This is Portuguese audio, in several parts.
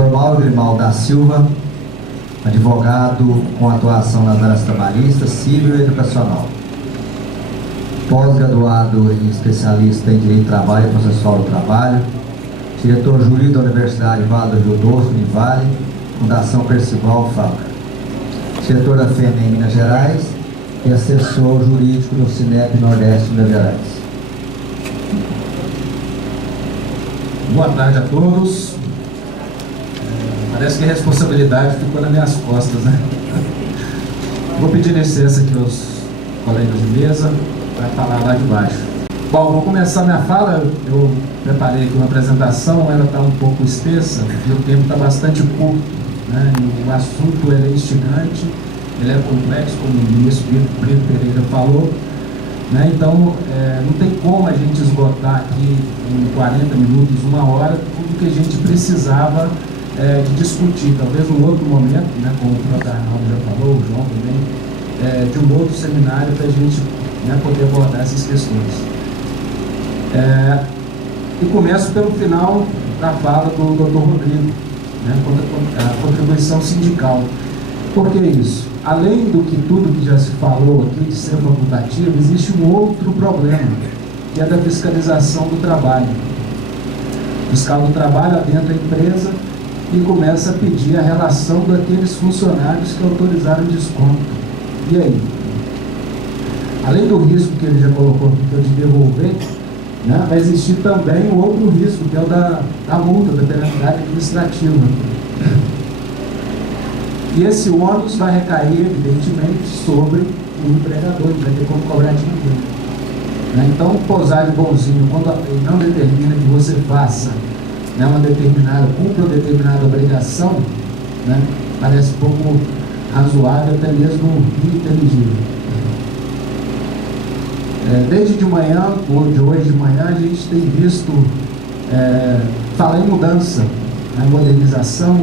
Dr. Mauro Grimaldo da Silva, advogado com atuação nas áreas trabalhista, civil e educacional. Pós-graduado em especialista em Direito do Trabalho e Processual do Trabalho, diretor jurídico da Universidade Vale do Rio Doce, Univale, Fundação Percival Falca, diretor da FEMEM em Minas Gerais e assessor jurídico no Cinep Nordeste de Minas Gerais. Boa tarde a todos. Parece que a responsabilidade ficou nas minhas costas, né? Vou pedir licença aqui aos colegas de mesa para falar lá de baixo. Bom, vou começar minha fala. Eu preparei aqui uma apresentação, ela está um pouco extensa e o tempo está bastante curto, né? E o assunto ele é instigante, ele é complexo, como o ministro Brito Pereira falou, né? Então, não tem como a gente esgotar aqui em 40 minutos, uma hora, tudo que a gente precisava de discutir. Talvez num outro momento, né, como o próprio Arnaldo já falou, o João também, de um outro seminário para a gente, né, poder abordar essas questões. E começo pelo final da fala do Dr. Rodrigo, né, a contribuição sindical. Por que isso? Além do que tudo que já se falou aqui de ser facultativo, existe um outro problema, que é da fiscalização do trabalho. O fiscal do trabalho adentra a empresa e começa a pedir a relação daqueles funcionários que autorizaram o desconto. E aí? Além do risco que ele já colocou aqui, que é o de devolver, né, vai existir também o outro risco, que é o da multa, da penalidade administrativa. E esse ônus vai recair, evidentemente, sobre o empregador, que vai ter como cobrar de ninguém. Né? Então, posar de bonzinho, quando ele não determina que você faça, né, cumpra uma determinada obrigação, né, parece pouco razoável, até mesmo ininteligível. Desde de manhã, ou de hoje de manhã, a gente tem visto falar em mudança, né, modernização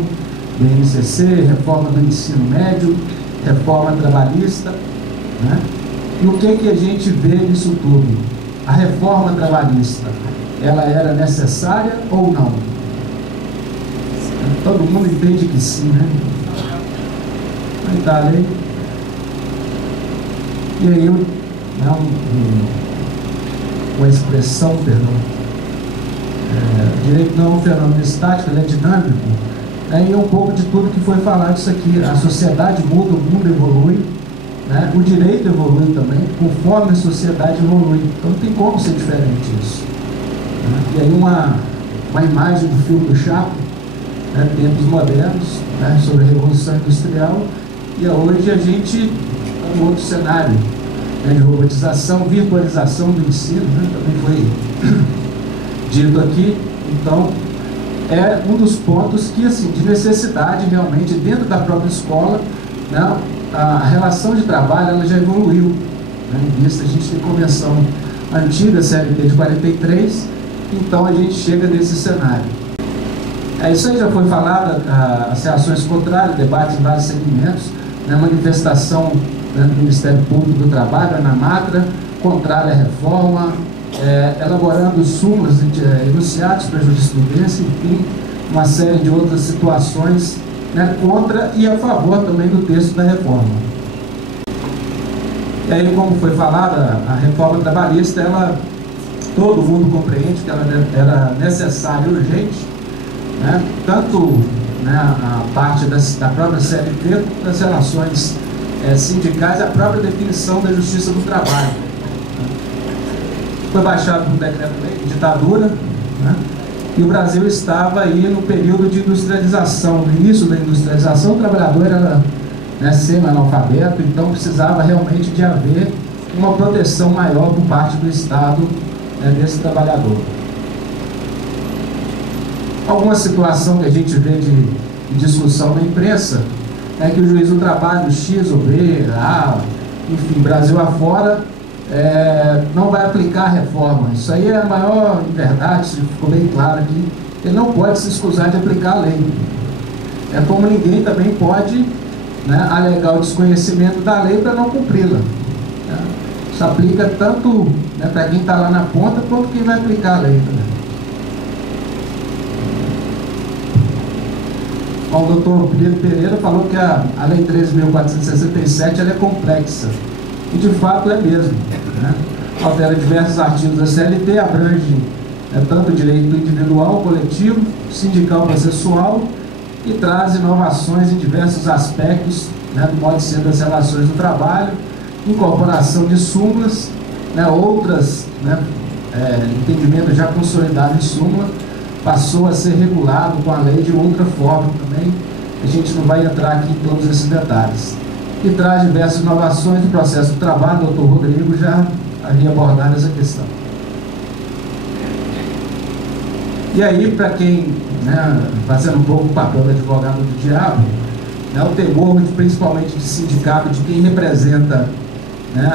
do INCC, reforma do ensino médio, reforma trabalhista, né? E o que a gente vê nisso tudo? A reforma trabalhista, ela era necessária ou não? Todo mundo entende que sim, né? Aí tá a lei. E aí, uma expressão, perdão, direito não é um fenômeno estático, ele é dinâmico. E é um pouco de tudo que foi falado isso aqui. A sociedade muda, o mundo evolui, né? O direito evolui também, conforme a sociedade evolui. Então não tem como ser diferente isso. Né? E aí uma imagem do filme do Chapo, né? Tempos modernos, né? Sobre a Revolução Industrial, e hoje a gente está num outro cenário, né? De robotização, virtualização do ensino, né? Também foi dito aqui. Então, é um dos pontos que, assim, de necessidade realmente dentro da própria escola, né, a relação de trabalho ela já evoluiu, né, em vista a gente tem convenção antiga, CLT de 43, então a gente chega nesse cenário. Isso aí já foi falado, as reações contrárias, debate em vários segmentos, né, manifestação, né, do Ministério Público do Trabalho, na Matra, contrária à reforma, elaborando súmulas enunciados para jurisprudência, enfim, uma série de outras situações, né, contra e a favor também do texto da reforma. E aí, como foi falada, a reforma trabalhista, todo mundo compreende que ela era necessária e urgente, né, tanto, né, a parte da própria CLT, quanto das relações sindicais, a própria definição da justiça do trabalho. Foi baixado por decreto-lei, ditadura, né? E o Brasil estava aí no período de industrialização, no início da industrialização. O trabalhador era, né, semi-analfabeto, então precisava realmente de haver uma proteção maior por parte do Estado, né, desse trabalhador. Alguma situação que a gente vê de discussão na imprensa é que o juiz do trabalho, X ou B, A, enfim, Brasil afora, não vai aplicar a reforma. Isso aí é a maior verdade, ficou bem claro aqui. Ele não pode se escusar de aplicar a lei. É como ninguém também pode, né, alegar o desconhecimento da lei para não cumpri-la. Né? Isso aplica tanto, né, para quem está lá na ponta, quanto quem vai aplicar a lei também. O doutor Pedro Pereira falou que a Lei 13.467 ela é complexa, e de fato é mesmo, né? Altera diversos artigos da CLT, abrange tanto o direito individual, coletivo, sindical, processual, e traz inovações em diversos aspectos, né, do modo de ser das relações do trabalho, incorporação de súmulas, né, outras, né, entendimento já consolidado em súmula, passou a ser regulado com a lei de outra forma também. A gente não vai entrar aqui em todos esses detalhes. E traz diversas inovações no processo do trabalho. O doutor Rodrigo já havia abordado essa questão. E aí, para quem, né, fazendo um pouco o papel do advogado do diabo, né, o temor, principalmente de sindicato, de quem representa, né,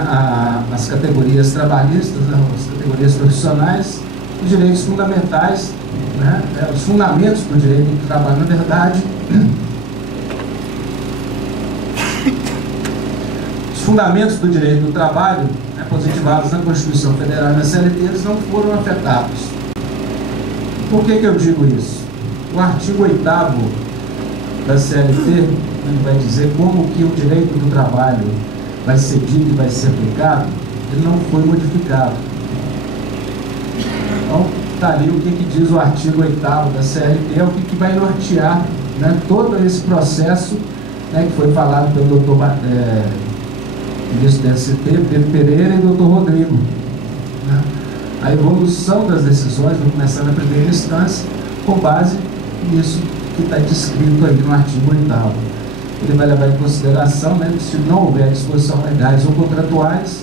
as categorias trabalhistas, né, as categorias profissionais, os direitos fundamentais, né, os fundamentos do direito do trabalho, na verdade, os fundamentos do direito do trabalho, né, positivados na Constituição Federal e na CLT, eles não foram afetados. Por que eu digo isso? O artigo 8º da CLT vai dizer como que o direito do trabalho vai ser dito e vai ser aplicado. Ele não foi modificado. Então, está ali o que diz o artigo 8º da CLT, é o que vai nortear, né, todo esse processo, né, que foi falado pelo doutor ministro do ST, Pedro Pereira, e doutor Rodrigo. Né? A evolução das decisões vai começar na primeira instância, com base nisso que está descrito aí no artigo 8º. Ele vai levar em consideração, né, que se não houver disposições legais ou contratuais,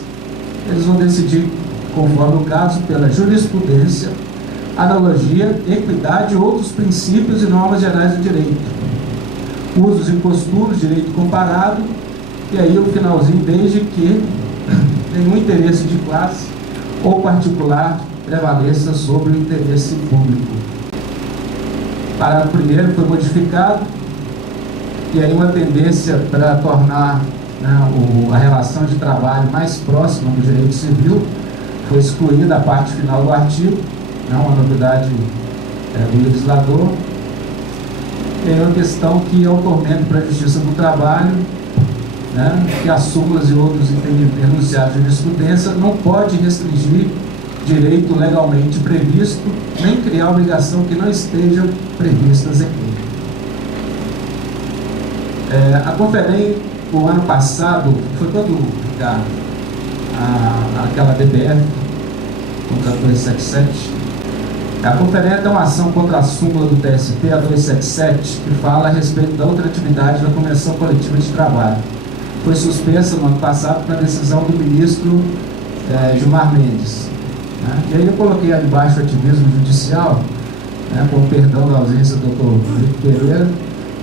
eles vão decidir, conforme o caso, pela jurisprudência, analogia, equidade e outros princípios e normas gerais do direito. Usos e costumes, direito comparado, e aí o finalzinho, desde que nenhum interesse de classe ou particular prevaleça sobre o interesse público. O parágrafo 1º foi modificado, e aí uma tendência para tornar, né, a relação de trabalho mais próxima do direito civil, foi excluída a parte final do artigo, né, uma novidade do legislador. E aí uma questão que é o tormento para a Justiça do Trabalho, né, que as súmulas e outros enunciados de jurisprudência não pode restringir direito legalmente previsto, nem criar obrigação que não estejam previstas aqui. A conferência, o ano passado, foi quando, Ricardo, aquela DBF, contra a 277, a conferência tem uma ação contra a súmula do TST, a 277, que fala a respeito da outra atividade da Convenção Coletiva de Trabalho. Foi suspensa no ano passado por decisão do ministro Gilmar Mendes. Né? E aí eu coloquei ali embaixo o ativismo judicial, né, com o perdão da ausência do doutor Pedro Pereira.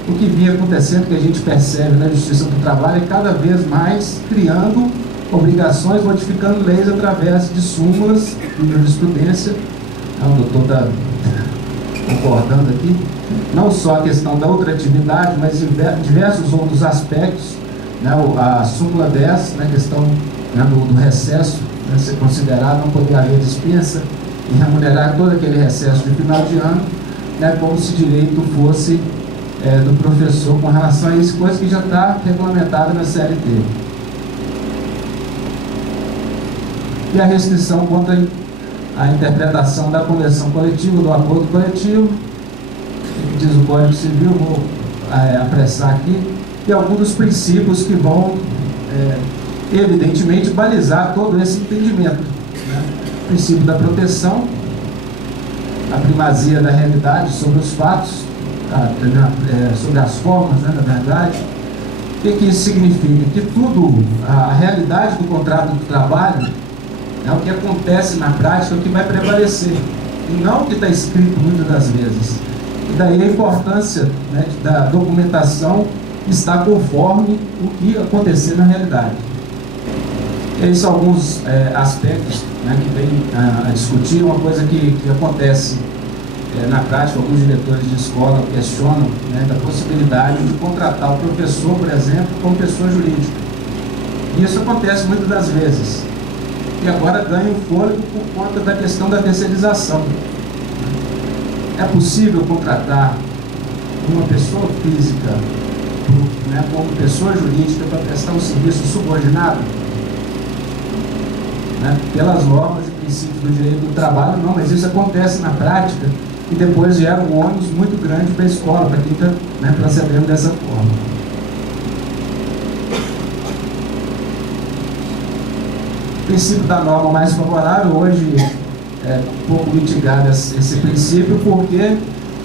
O que vinha acontecendo, que a gente percebe na Justiça do Trabalho, é cada vez mais criando obrigações, modificando leis através de súmulas de jurisprudência. O doutor está concordando aqui. Não só a questão da outra atividade, mas diversos outros aspectos. Né, a súmula 10, né, questão, né, do recesso, né, ser considerado, não poder haver dispensa e remunerar todo aquele recesso de final de ano, né, como se direito fosse do professor com relação a isso, coisa que já está regulamentada na CLT. E a restrição contra a interpretação da convenção coletiva, do acordo coletivo, que diz o Código Civil, vou apressar aqui, e alguns dos princípios que vão, evidentemente, balizar todo esse entendimento. Né? O princípio da proteção, a primazia da realidade sobre os fatos, sobre as formas, né, na verdade. O que isso significa? Que tudo, a realidade do contrato do trabalho, é o que acontece na prática, é o que vai prevalecer, e não o que está escrito muitas das vezes. E daí a importância, né, da documentação estar conforme o que acontecer na realidade. Esses são alguns aspectos, né, que vem a discutir. Uma coisa que acontece na prática, alguns diretores de escola questionam, né, da possibilidade de contratar o professor, por exemplo, como pessoa jurídica. E isso acontece muitas das vezes. E agora ganha um fôlego por conta da questão da terceirização. É possível contratar uma pessoa física, né, como pessoa jurídica para prestar um serviço subordinado, né, pelas normas e princípios do direito do trabalho, não, mas isso acontece na prática e depois gera um ônus muito grande para a escola, para quem está, né, procedendo dessa forma. O princípio da norma mais favorável hoje é um pouco mitigado esse princípio, porque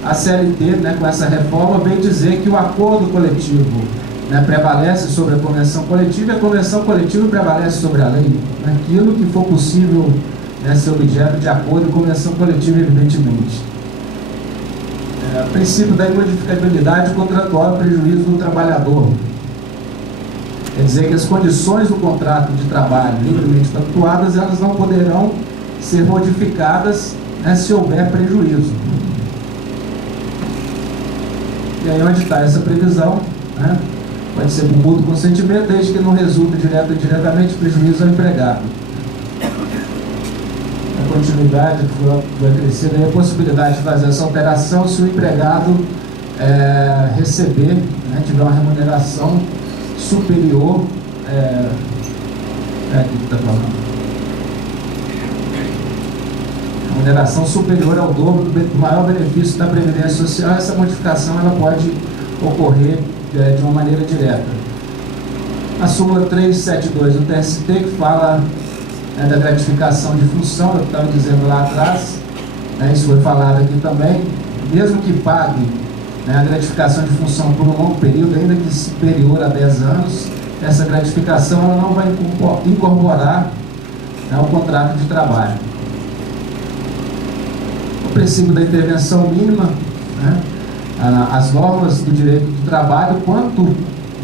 a CLT, né, com essa reforma, vem dizer que o acordo coletivo, né, prevalece sobre a convenção coletiva e a convenção coletiva prevalece sobre a lei. Aquilo que for possível, né, ser objeto de acordo e convenção coletiva, evidentemente. O princípio da imodificabilidade contratual e prejuízo do trabalhador. Quer dizer que as condições do contrato de trabalho livremente pactuadas, elas não poderão ser modificadas, né, se houver prejuízo. E aí onde está essa previsão, né? Pode ser por mútuo consentimento, desde que não resulte direto ou indiretamente prejuízo ao empregado. A continuidade vai crescer, aí a possibilidade de fazer essa alteração se o empregado receber, né, tiver uma remuneração superior, aqui que está falando, remuneração superior ao dobro do maior benefício da Previdência Social. Essa modificação ela pode ocorrer de uma maneira direta. A súmula 372 do TST, que fala, né, da gratificação de função, eu estava dizendo lá atrás, né, isso foi falado aqui também, mesmo que pague, né, a gratificação de função por um longo período, ainda que superior a 10 anos, essa gratificação ela não vai incorporar, né, ao contrato de trabalho. O princípio da intervenção mínima, né, as normas do direito do trabalho, quanto,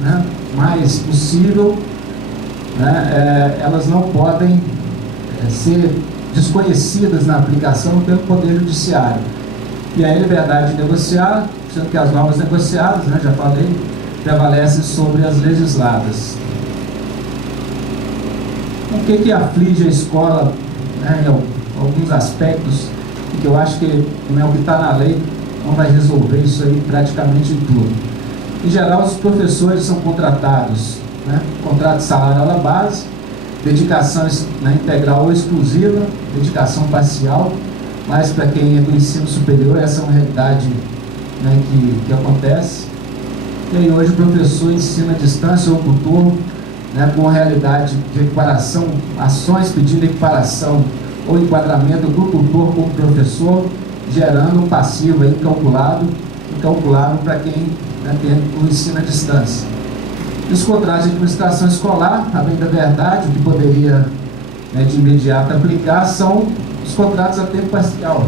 né, mais possível, né, elas não podem ser desconhecidas na aplicação pelo Poder Judiciário. E a liberdade de negociar, sendo que as normas negociadas, né, já falei, prevalecem sobre as legisladas. O que aflige a escola, né, em alguns aspectos, que eu acho que não é o que está na lei, não vai resolver isso aí praticamente em tudo. Em geral, os professores são contratados, né, contrato de salário aula base, dedicação, né, integral ou exclusiva, dedicação parcial, mas para quem é do ensino superior, essa é uma realidade, né, que acontece. E aí hoje o professor ensina à distância ou por turno, né, com a realidade de equiparação, ações pedindo equiparação ou enquadramento do tutor como professor, gerando um passivo aí incalculável para quem, né, tem o ensino à distância. E os contratos de administração escolar, a bem da verdade, o que poderia, né, de imediato aplicar são os contratos a tempo parcial.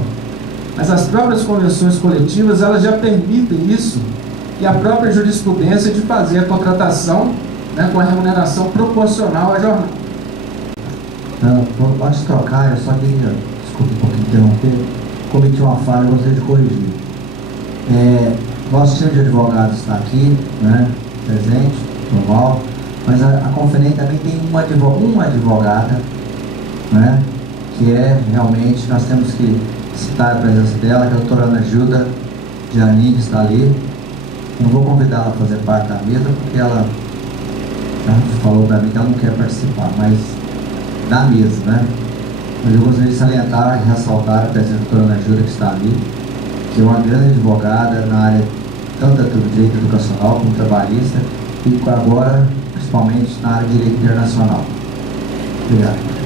Mas as próprias convenções coletivas, elas já permitem isso, e a própria jurisprudência de fazer a contratação, né, com a remuneração proporcional à jornada. Antes de trocar, eu só queria, desculpe um pouquinho interromper, cometi uma falha e gostaria de corrigir. Nosso time de advogados está aqui, né, presente, normal, mas a conferência também tem uma advogada, né, que realmente, nós temos que citar a presença dela, que é a doutora Ana Gilda Giannini, que está ali. Não vou convidá-la a fazer parte da mesa, porque ela já falou para mim que ela não quer participar, mas da mesa, né? Mas eu gostaria de salientar e ressaltar a presença da doutora Ana Gilda, que está ali, que é uma grande advogada na área tanto do direito educacional como trabalhista, e agora, principalmente, na área de direito internacional. Obrigado.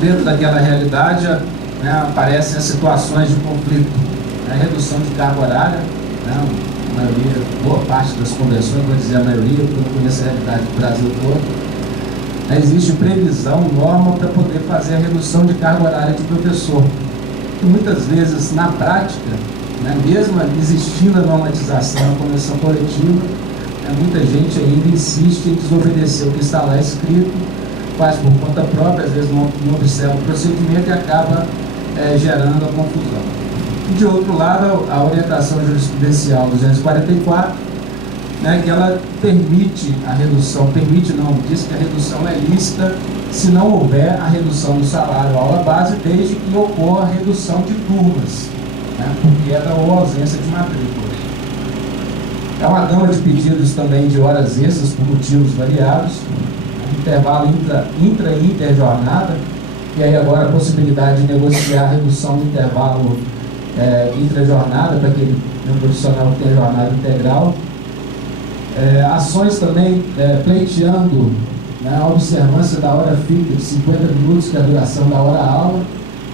Dentro daquela realidade, né, aparecem as situações de conflito, né, redução de carga horária, né, a maioria, boa parte das convenções, vou dizer a maioria, porque eu não conheço a realidade do Brasil todo, né, existe previsão, norma para poder fazer a redução de carga horária de professor. E muitas vezes, na prática, né, mesmo existindo a normatização na convenção coletiva, né, muita gente ainda insiste em desobedecer o que está lá escrito, faz por conta própria, às vezes não observa o procedimento e acaba gerando a confusão. E de outro lado, a orientação jurisprudencial 244 né, que ela permite a redução, permite não, diz que a redução é lícita se não houver a redução do salário aula base, desde que ocorra a redução de turmas, né, por queda ou ausência de matrícula. É uma gama de pedidos também de horas extras por motivos variados, intervalo intra e interjornada, e aí agora a possibilidade de negociar a redução do intervalo intrajornada para aquele profissional que tem jornada integral. Ações também pleiteando, né, a observância da hora fixa de 50 minutos, que é a duração da hora-aula,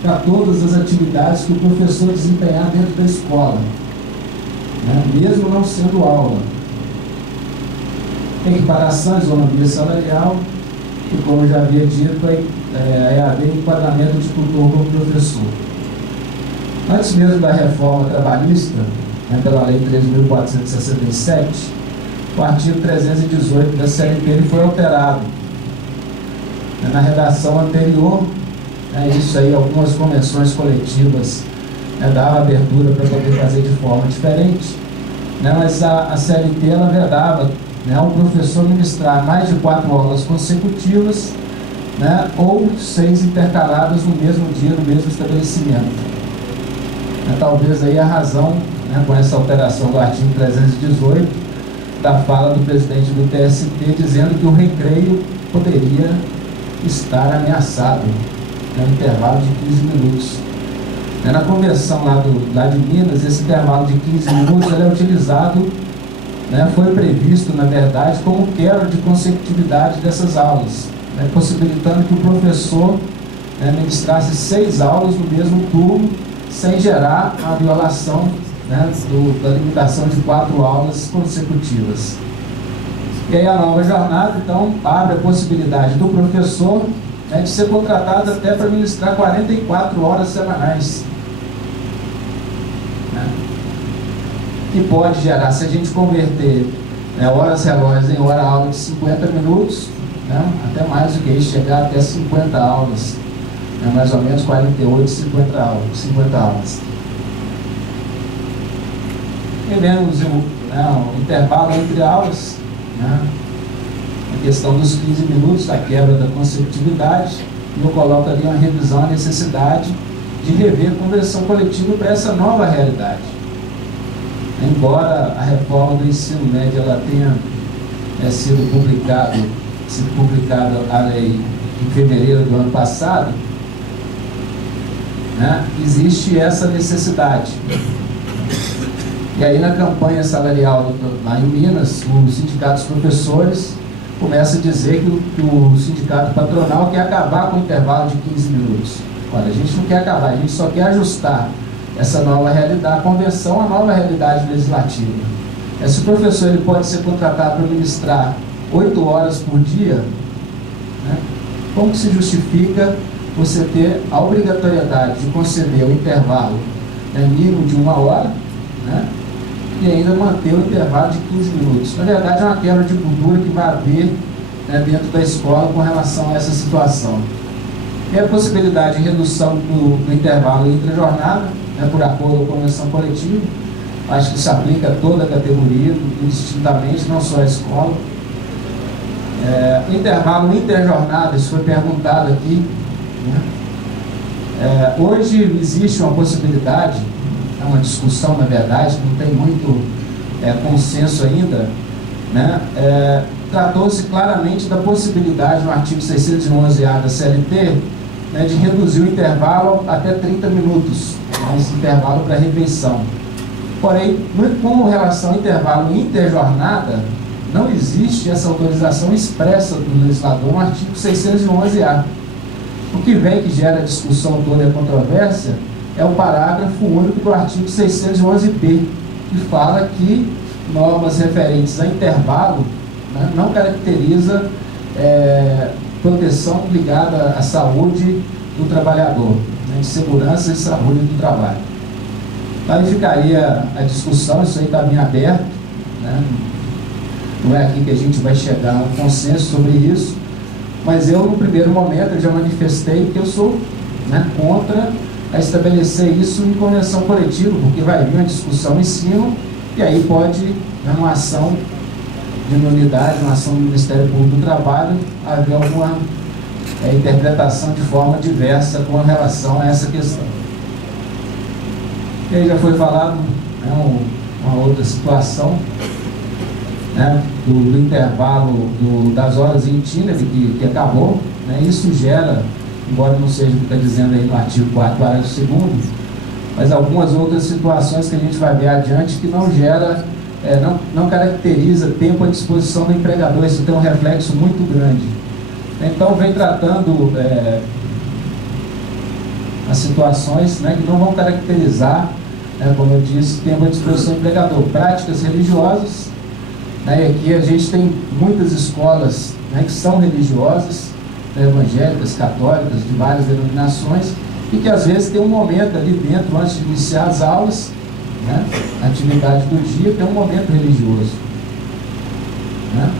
para todas as atividades que o professor desempenhar dentro da escola, né, mesmo não sendo aula. Equiparação, isonomia salarial, e como eu já havia dito, haver enquadramento de tutor como professor. Antes mesmo da reforma trabalhista, né, pela Lei 3.467, o artigo 318 da CLT ele foi alterado. Na redação anterior, isso aí, algumas convenções coletivas davam abertura para poder fazer de forma diferente, né, mas a CLT ela vedava, né, o professor ministrar mais de 4 aulas consecutivas, né, ou 6 intercaladas no mesmo dia, no mesmo estabelecimento. Talvez aí a razão, né, com essa alteração do artigo 318, da fala do presidente do TST, dizendo que o recreio poderia estar ameaçado, no intervalo de 15 minutos. Na convenção lá de Minas, esse intervalo de 15 minutos ele é utilizado, né, foi previsto, na verdade, como quebra de consecutividade dessas aulas, né, possibilitando que o professor ministrasse 6 aulas no mesmo turno, sem gerar a violação, né, da limitação de 4 aulas consecutivas. E aí a nova jornada, então, abre a possibilidade do professor, né, de ser contratado até para ministrar 44 horas semanais. Né, que pode gerar, se a gente converter, né, horas relógios em hora-aula de 50 minutos, né, até mais do que isso, chegar até 50 aulas. Mais ou menos 48, 50 aulas. E vemos o intervalo entre aulas, né, a questão dos 15 minutos, a quebra da consecutividade, e eu coloco ali uma revisão, a necessidade de rever a convenção coletiva para essa nova realidade. Embora a reforma do ensino médio ela tenha sido publicada a lei em fevereiro do ano passado, né, existe essa necessidade. E aí na campanha salarial lá em Minas, o sindicato dos professores começa a dizer que o sindicato patronal quer acabar com o intervalo de 15 minutos. Olha, a gente não quer acabar, a gente só quer ajustar essa nova realidade, a convenção à nova realidade legislativa. Se o professor ele pode ser contratado para ministrar 8 horas por dia, né, como que se justifica você ter a obrigatoriedade de conceder o intervalo, né, mínimo de 1 hora, né, e ainda manter o intervalo de 15 minutos? Na verdade, é uma quebra de cultura que vai haver, né, dentro da escola com relação a essa situação. E a possibilidade de redução do intervalo intrajornada, né, por acordo com a convenção coletiva, acho que isso aplica a toda a categoria, indistintamente, não só a escola. O intervalo interjornada, isso foi perguntado aqui, né? Hoje existe uma possibilidade, é uma discussão, na verdade, não tem muito consenso ainda, né? Tratou-se claramente da possibilidade no artigo 611-A da CLT, né, de reduzir o intervalo até 30 minutos, né, esse intervalo para refeição. Porém, com relação ao intervalo interjornada, não existe essa autorização expressa do legislador no artigo 611-A. O que vem, que gera a discussão toda e a controvérsia, é o parágrafo único do artigo 611-B, que fala que normas referentes a intervalo, né, não caracteriza proteção ligada à saúde do trabalhador, né, de segurança e saúde do trabalho. Aí ficaria a discussão, isso aí está bem aberto, né? Não é aqui que a gente vai chegar a um consenso sobre isso, mas eu, no primeiro momento, eu já manifestei que eu sou, né, contra a estabelecer isso em convenção coletiva, porque vai vir uma discussão em cima, e aí pode, uma ação de nulidade, uma ação do Ministério Público do Trabalho, haver alguma interpretação de forma diversa com relação a essa questão. E aí já foi falado, né, uma outra situação, né, do intervalo das horas em itinerário que acabou, né, isso gera, embora não seja o que está dizendo aí no artigo 4º, parágrafo 2º, mas algumas outras situações que a gente vai ver adiante que não gera, não caracteriza tempo à disposição do empregador. Isso tem um reflexo muito grande. Então vem tratando as situações, né, que não vão caracterizar, como eu disse, tempo à disposição do empregador. Práticas religiosas, né, e aqui a gente tem muitas escolas, né, que são religiosas, evangélicas, católicas, de várias denominações, e que às vezes tem um momento ali dentro, antes de iniciar as aulas, né, a atividade do dia, tem um momento religioso, né?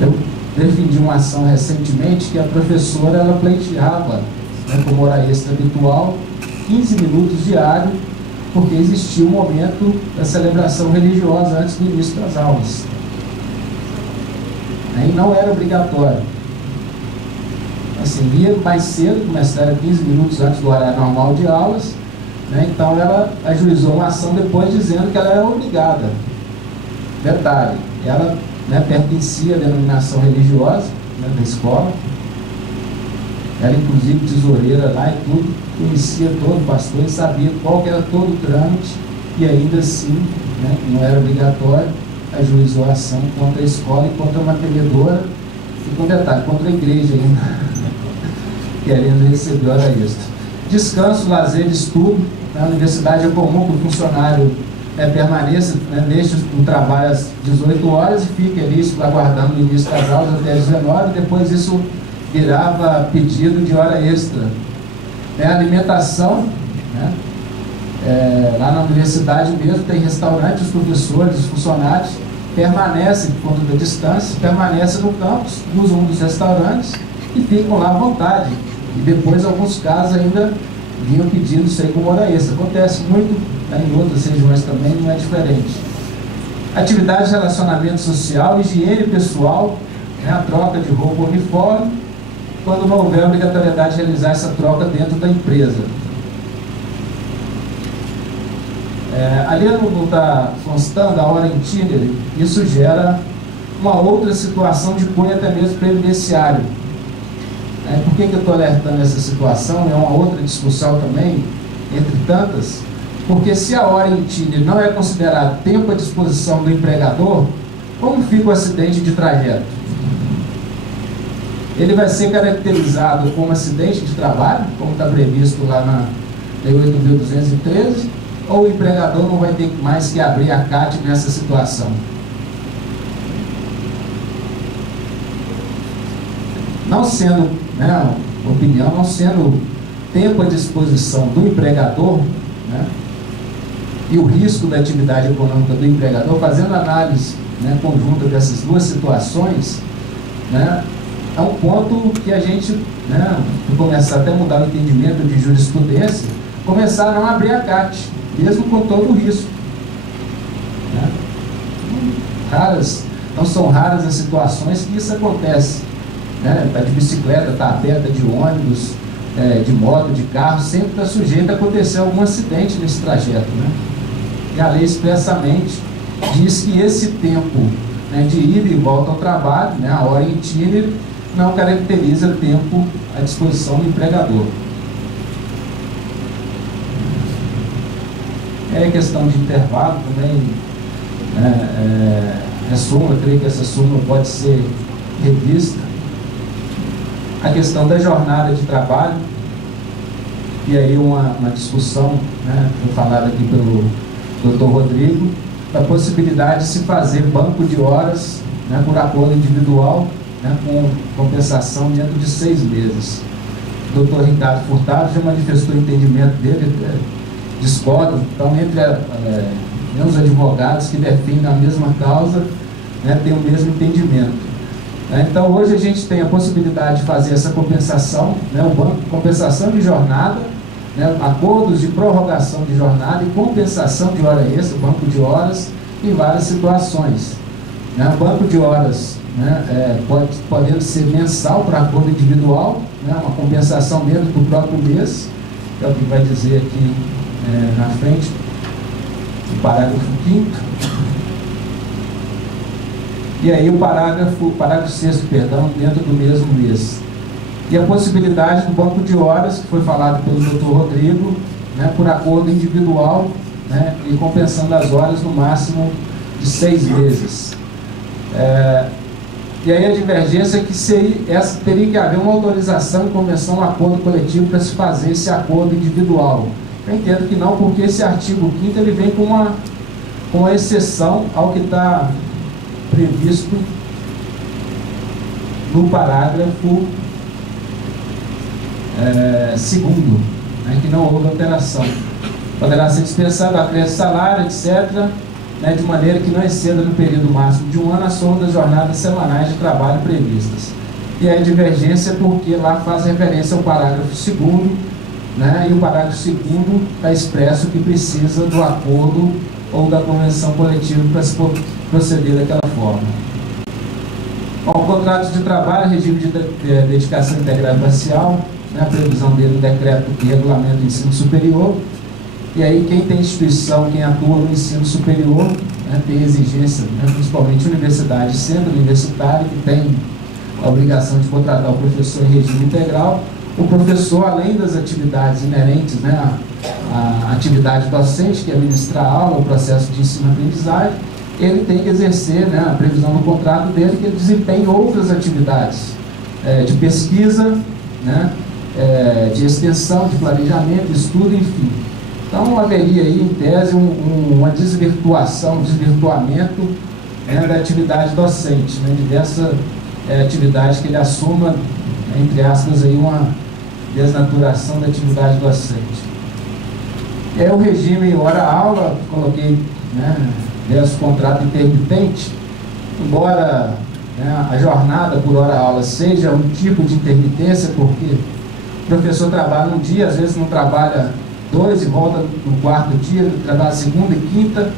Eu defendi uma ação recentemente que a professora, ela pleiteava, né, como hora extra habitual, 15 minutos diários, porque existia um momento da celebração religiosa antes do início das aulas, e não era obrigatório. Assim, ia mais cedo, começaram 15 minutos antes do horário normal de aulas, né? Então ela ajuizou uma ação depois dizendo que ela era obrigada. Detalhe, ela, né, pertencia à denominação religiosa, né, da escola, era inclusive tesoureira lá e tudo, conhecia todo o pastor e sabia qual que era todo o trâmite, e ainda assim, né, não era obrigatório, ajuizou a ação contra a escola e contra a mantenedora, e com detalhe, contra a igreja ainda, querendo receber hora extra. Descanso, lazer, estudo. Na universidade é comum que o funcionário permaneça, né, deixe o trabalho às 18 horas e fique ali aguardando o início das aulas até às 19, depois isso virava pedido de hora extra. Alimentação, né, lá na universidade mesmo tem restaurante, os professores, os funcionários permanecem, por conta da distância, permanecem no campus, usam um dos restaurantes e ficam lá à vontade. E depois, em alguns casos, ainda vinham pedindo isso aí como hora extra. Acontece muito, né, em outras regiões também, não é diferente. Atividade de relacionamento social, higiene pessoal, né, a troca de roupa uniforme, quando não houver obrigatoriedade de realizar essa troca dentro da empresa. Ali não está constando a hora em itinerário, isso gera uma outra situação de cunho até mesmo previdenciário. Por que eu estou alertando essa situação? É uma outra discussão também, entre tantas, porque se a hora em itinerário não é considerado tempo à disposição do empregador, como fica o acidente de trajeto? Ele vai ser caracterizado como acidente de trabalho, como está previsto lá na Lei 8.213, ou o empregador não vai ter mais que abrir a CAT nessa situação? Não sendo, né, opinião, não sendo tempo à disposição do empregador, né, e o risco da atividade econômica do empregador, fazendo análise, né, conjunta dessas duas situações, né, é um ponto que a gente, né, começar até a mudar o entendimento de jurisprudência, começar a não abrir a CAT, mesmo com todo o risco. Né? Não são raras as situações que isso acontece. Está de bicicleta, está aberta de ônibus, de moto, de carro, sempre está sujeito a acontecer algum acidente nesse trajeto, né? E a lei expressamente diz que esse tempo, né, de ida e volta ao trabalho, né, a hora em itinerário, não caracteriza tempo à disposição do empregador. Questão de intervalo também, súmula, creio que essa súmula pode ser revista. A questão da jornada de trabalho, e aí uma discussão, né, foi falada aqui pelo Dr. Rodrigo, da possibilidade de se fazer banco de horas, né, por acordo individual, né, com compensação dentro de 6 meses. O Dr. Ricardo Furtado já manifestou o entendimento dele, discordam, então entre os advogados que defendem a mesma causa, né, têm o mesmo entendimento. Então hoje a gente tem a possibilidade de fazer essa compensação, né, o banco, compensação de jornada, né, acordos de prorrogação de jornada e compensação de hora extra, banco de horas, em várias situações. né? Banco de horas, né? Podendo ser mensal para acordo individual, né? Uma compensação dentro do próprio mês, que é o que vai dizer aqui na frente, o parágrafo 5º. E aí o parágrafo 6º, perdão, dentro do mesmo mês. E a possibilidade do banco de horas, que foi falado pelo Dr. Rodrigo, né, por acordo individual, né, e compensando as horas no máximo de 6 meses. E aí a divergência é que teria que haver uma autorização em convenção, um acordo coletivo para se fazer esse acordo individual. Eu entendo que não, porque esse artigo 5º ele vem com uma exceção ao que está previsto no parágrafo 2º, né, que não houve alteração. Poderá ser dispensado a acréscimo de salário, etc., né, de maneira que não exceda no período máximo de 1 ano a soma das jornadas semanais de trabalho previstas. E a divergência é porque lá faz referência ao parágrafo 2º, né, e o parágrafo 2º está expresso que precisa do acordo ou da convenção coletiva para se proceder daquela forma. Bom, o contrato de trabalho, regime de dedicação integral e parcial, né, a previsão dele no decreto que regulamenta o ensino superior. E aí quem tem instituição, quem atua no ensino superior, né, tem exigência, né, principalmente universidade, centro universitário, que tem a obrigação de contratar o professor em regime integral. O professor, além das atividades inerentes, né, à atividade docente, que é ministrar aula, o processo de ensino-aprendizagem, ele tem que exercer, né, a previsão no contrato dele, que ele desempenhe outras atividades de pesquisa, né, de extensão, de planejamento, de estudo, enfim. Então haveria aí, em tese, uma desvirtuação, um desvirtuamento, né, da atividade docente, né, dessa atividade que ele assuma, entre aspas, aí, uma desnaturação da atividade docente. E aí o regime hora-aula, coloquei, né, versus contrato intermitente, embora, né, a jornada por hora-aula seja um tipo de intermitência, porque o professor trabalha um dia, às vezes não trabalha 2 e volta no 4º dia, trabalha segunda e quinta,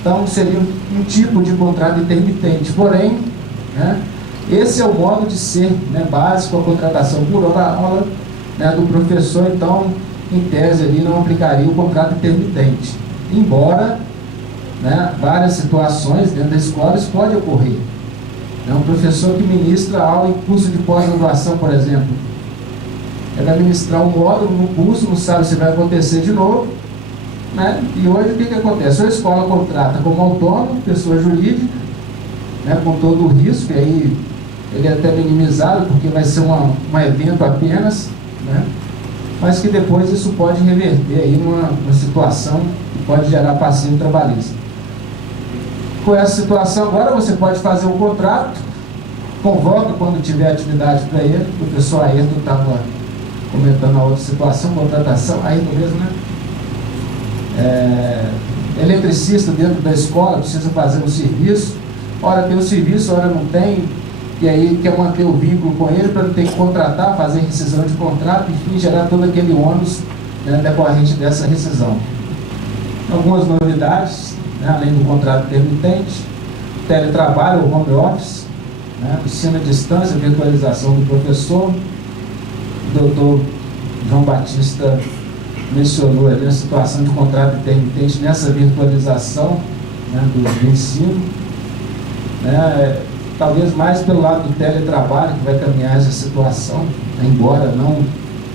então seria um tipo de contrato intermitente. Porém, né, esse é o modo de ser, né, básico, a contratação por hora-aula, né, do professor. Então, em tese, ali não aplicaria o contrato intermitente, embora, né, várias situações dentro da escola isso pode ocorrer. Um professor que ministra aula em curso de pós-graduação, por exemplo, ele vai ministrar um módulo no curso, não sabe se vai acontecer de novo, né? E hoje o que acontece? A escola contrata como autônomo, pessoa jurídica, né, com todo o risco, e aí ele é até minimizado, porque vai ser um evento apenas, né? Mas que depois isso pode reverter aí numa situação que pode gerar passivo trabalhista. Com essa situação agora você pode fazer um contrato, convoca quando tiver atividade para ele. O professor Ayrton estava comentando a outra situação, contratação, Ayrton mesmo, né? Eletricista dentro da escola precisa fazer um serviço, ora tem o serviço, ora não tem, e aí quer manter o vínculo com ele para não ter que contratar, fazer rescisão de contrato, enfim, gerar todo aquele ônus, né, decorrente dessa rescisão. Algumas novidades, né, além do contrato intermitente, teletrabalho ou home office, né, ensino à distância, virtualização do professor. O doutor João Batista mencionou ali a situação de contrato intermitente nessa virtualização, né, do ensino, né, talvez mais pelo lado do teletrabalho que vai caminhar essa situação, né, embora não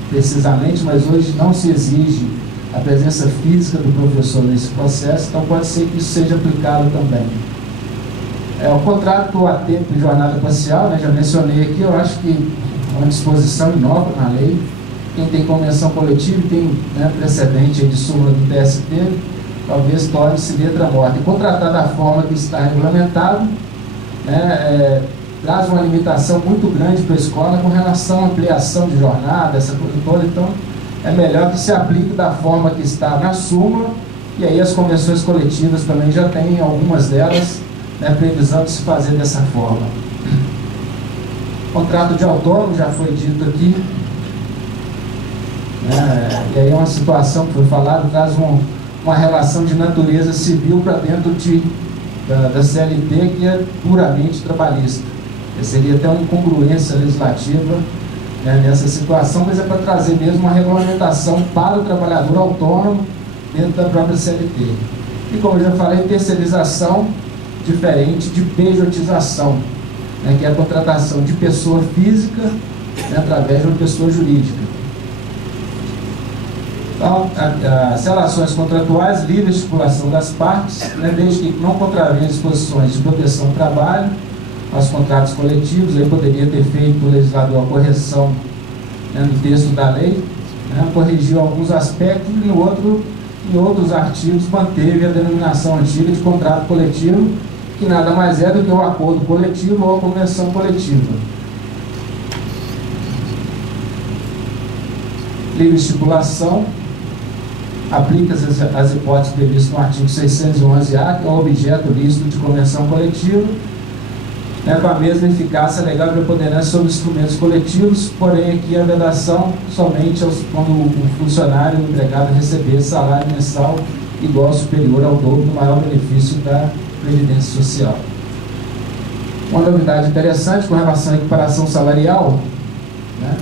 precisamente, mas hoje não se exige a presença física do professor nesse processo, então pode ser que isso seja aplicado também. O contrato a tempo e jornada parcial, né, já mencionei aqui, eu acho que é uma disposição inova na lei. Quem tem convenção coletiva e tem, né, precedente de súmula do TST, talvez torne-se letra morta. E contratar da forma que está regulamentado, né, traz uma limitação muito grande para a escola com relação à ampliação de jornada, essa coisa toda. Então, é melhor que se aplique da forma que está na súmula, e aí as convenções coletivas também já têm, algumas delas, né, previsão de se fazer dessa forma. Contrato de autônomo, já foi dito aqui, e aí é uma situação que foi falada, traz uma relação de natureza civil para dentro de da CLT, que é puramente trabalhista. Seria até uma incongruência legislativa, né, nessa situação, mas é para trazer mesmo uma regulamentação para o trabalhador autônomo dentro da própria CLT. E como eu já falei, terceirização diferente de pejotização, né, que é a contratação de pessoa física, né, através de uma pessoa jurídica. Então, as relações contratuais, livre estipulação das partes, né, desde que não contravenham disposições de proteção do trabalho, aos contratos coletivos. Aí poderia ter feito o legislador a correção, né, no texto da lei, né, corrigiu alguns aspectos e em outros artigos manteve a denominação antiga de contrato coletivo, que nada mais é do que o acordo coletivo ou a convenção coletiva. Livre estipulação, aplica-se as hipóteses previstas no artigo 611-A, que é o objeto lícito de convenção coletiva, né, com a mesma eficácia legal e preponderância sobre instrumentos coletivos, porém aqui a vedação somente quando o funcionário, o empregado, receber salário mensal igual ou superior ao dobro do maior benefício da Previdência Social. Uma novidade interessante com relação à equiparação salarial, né,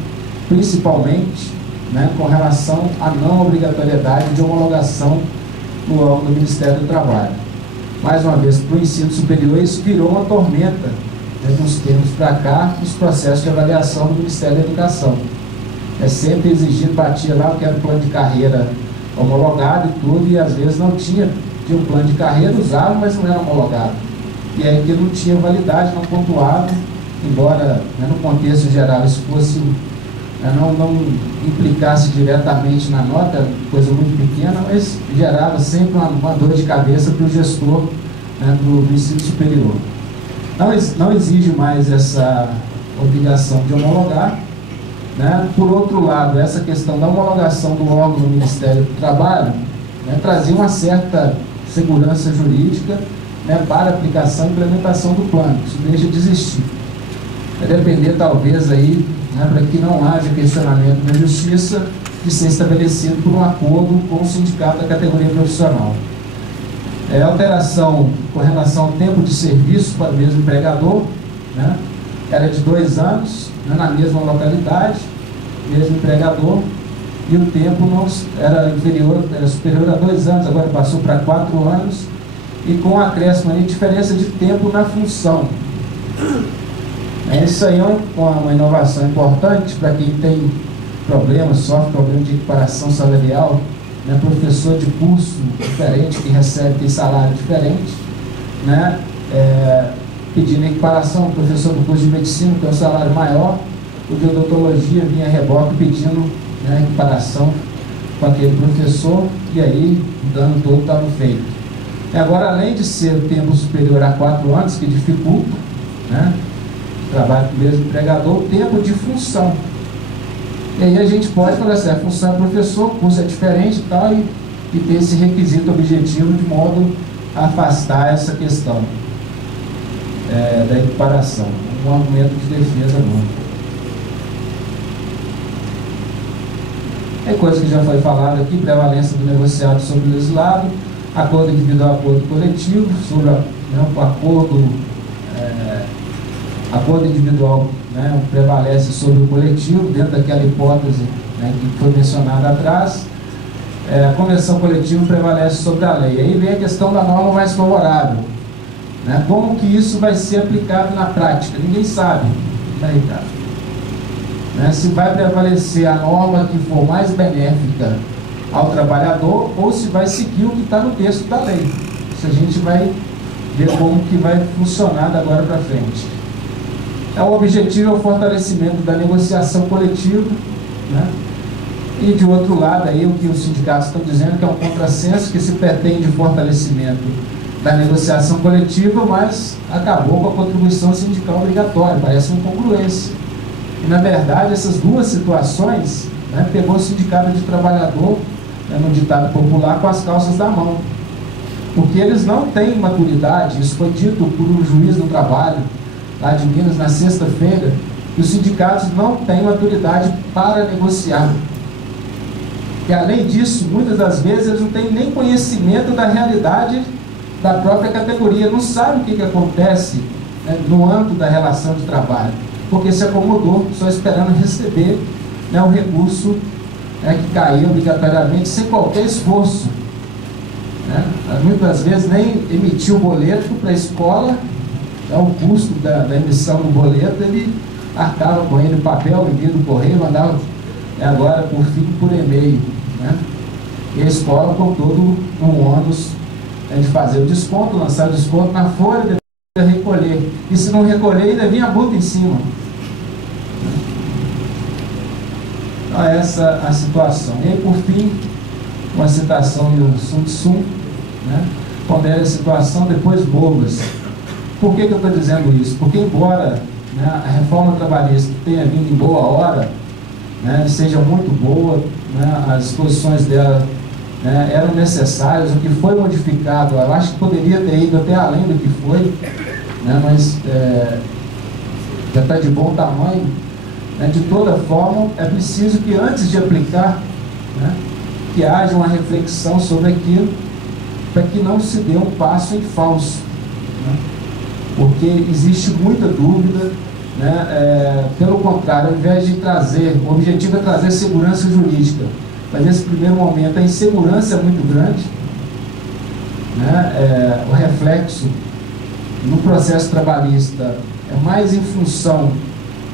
principalmente, né, com relação à não obrigatoriedade de homologação no órgão do Ministério do Trabalho. Mais uma vez, para o ensino superior, isso virou uma tormenta, né, de uns tempos para cá, nos processos de avaliação do Ministério da Educação. É sempre exigindo, batia lá, eu quero plano de carreira homologado e tudo, e às vezes não tinha um plano de carreira, usava, mas não era homologado. E aí que não tinha validade, não pontuava, embora, né, no contexto geral isso fosse, né, não implicasse diretamente na nota, coisa muito pequena, mas gerava sempre uma dor de cabeça para o gestor, né, do ensino superior. Não exige mais essa obrigação de homologar, né? Por outro lado, essa questão da homologação do órgão do Ministério do Trabalho, né, trazia uma certa segurança jurídica, né, para aplicação e implementação do plano. Isso deixa de existir. Vai depender, talvez, aí, né, para que não haja questionamento na Justiça, de ser estabelecido por um acordo com o sindicato da categoria profissional. Alteração com relação ao tempo de serviço para o mesmo empregador, né, era de 2 anos, né, na mesma localidade, mesmo empregador, e o tempo não era superior a 2 anos, agora passou para 4 anos, e com acréscimo ali, diferença de tempo na função. Isso aí é uma inovação importante para quem tem problemas, sofre problema de equiparação salarial, né, professor de curso diferente, que recebe, tem salário diferente, né, pedindo equiparação, o professor do curso de medicina, que tem um salário maior, o de odontologia vinha a reboque pedindo, né, equiparação com aquele professor, e aí o dano todo estava feito. E agora, além de ser o tempo superior a 4 anos, que dificulta, né, o trabalho do mesmo empregador, o tempo de função. E aí a gente pode falar assim, a função é professor, o curso é diferente e tal, e ter esse requisito objetivo de modo a afastar essa questão da equiparação. Um argumento de defesa não. É coisa que já foi falada aqui, prevalência do negociado sobre o legislado, acordo individual, acordo coletivo, sobre o acordo individual, né, prevalece sobre o coletivo, dentro daquela hipótese, né, que foi mencionada atrás. A convenção coletiva prevalece sobre a lei. Aí vem a questão da norma mais favorável, né? Como que isso vai ser aplicado na prática? Ninguém sabe, né, Ricardo? Se vai prevalecer a norma que for mais benéfica ao trabalhador ou se vai seguir o que está no texto da lei. Isso a gente vai ver como que vai funcionar da agora para frente. O objetivo é o fortalecimento da negociação coletiva, né? E de outro lado aí o que os sindicatos estão dizendo que é um contrassenso, que se pretende fortalecimento da negociação coletiva, mas acabou com a contribuição sindical obrigatória. Parece uma incongruência. E na verdade essas duas situações, né, pegou o sindicato de trabalhador, né, no ditado popular, com as calças da mão. Porque eles não têm maturidade. Isso foi dito por um juiz do trabalho lá de Minas na sexta-feira, que os sindicatos não têm maturidade para negociar. E além disso, muitas das vezes eles não têm nem conhecimento da realidade da própria categoria, não sabe o que acontece, né, no âmbito da relação de trabalho, porque se acomodou só esperando receber, né, o recurso, né, que caiu obrigatoriamente sem qualquer esforço, né? Muitas vezes nem emitiu o boleto para a escola, né, o custo da emissão do boleto ele arcava com ele, papel, envio do correio, mandava, agora por fim por e-mail, né? E a escola com todo um ônus, né, de fazer o desconto, lançar o desconto na folha, depois recolher, e se não recolher ainda vinha a multa em cima. Então essa a situação. E aí, por fim, uma citação do Sun Tzu, né, pondera a situação depois boas. Por que eu estou dizendo isso? Porque embora, né, a reforma trabalhista tenha vindo em boa hora, né, seja muito boa, né, as disposições dela, né, eram necessárias, o que foi modificado, eu acho que poderia ter ido até além do que foi, né, mas já está de bom tamanho, né. De toda forma, é preciso que antes de aplicar, né, que haja uma reflexão sobre aquilo, para que não se dê um passo em falso, né, porque existe muita dúvida, né, pelo contrário, ao invés de trazer, o objetivo é trazer segurança jurídica, mas nesse primeiro momento a insegurança é muito grande, né, o reflexo no processo trabalhista é mais em função,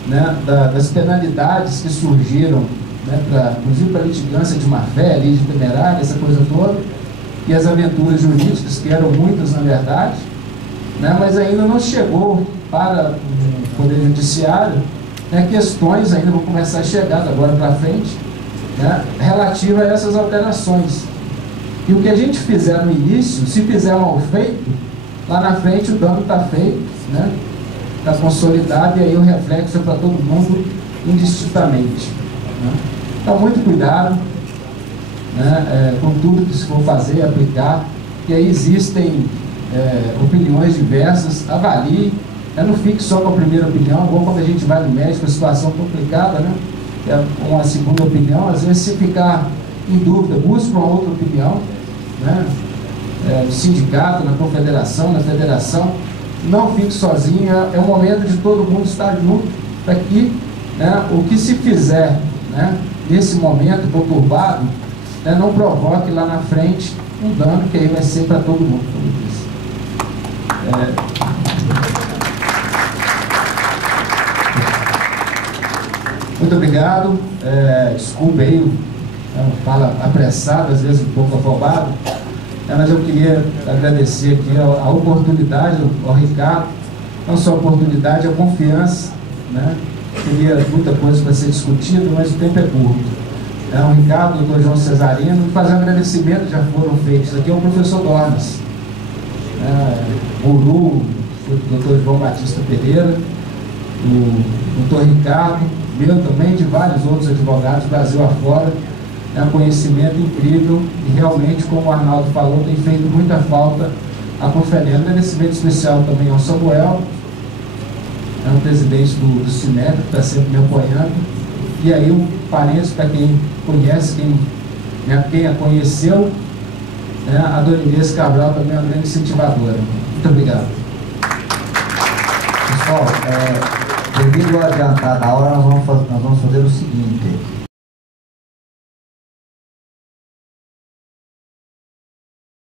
né, das penalidades que surgiram, né, inclusive para litigância de má-fé, lide temerária, essa coisa toda, e as aventuras jurídicas, que eram muitas na verdade, né, mas ainda não chegou para o Poder Judiciário, né, questões ainda vão começar a chegar agora para frente, né, relativa a essas alterações. E o que a gente fizer no início, se fizer mal feito, lá na frente o dano está feito, né, está consolidado, e aí o reflexo é para todo mundo indistintamente, né. Então, muito cuidado, né, com tudo que se for fazer, aplicar, e aí existem opiniões diversas, avalie, não fique só com a primeira opinião, igual quando a gente vai no médico, a situação complicada, né, uma segunda opinião, às vezes se ficar em dúvida, busque uma outra opinião, né, no sindicato, na confederação, na federação, não fique sozinho, é um momento de todo mundo estar junto, para que, né, o que se fizer, né, nesse momento conturbado, né, não provoque lá na frente um dano que aí vai ser para todo mundo, como eu disse. Muito obrigado, desculpe aí, fala apressado, às vezes um pouco afobado, mas eu queria agradecer aqui a oportunidade ao Ricardo, não só a oportunidade, a confiança, né? Teria muita coisa para ser discutida, mas o tempo é curto. O Ricardo, o doutor João Cesarino, e fazer um agradecimento, já foram feitos aqui, ao professor Dornas, Guru, o doutor João Batista Pereira, o doutor Ricardo, meu também, de vários outros advogados, Brasil afora, um conhecimento incrível, e realmente, como o Arnaldo falou, tem feito muita falta a conferência. Um agradecimento especial também ao Samuel, o presidente do CINEP, que está sempre me apoiando, e aí um parente para quem conhece, quem a conheceu, a dona Inês Cabral também é uma grande incentivadora. Muito obrigado. Pessoal, devido à adiantada hora, nós vamos fazer o seguinte: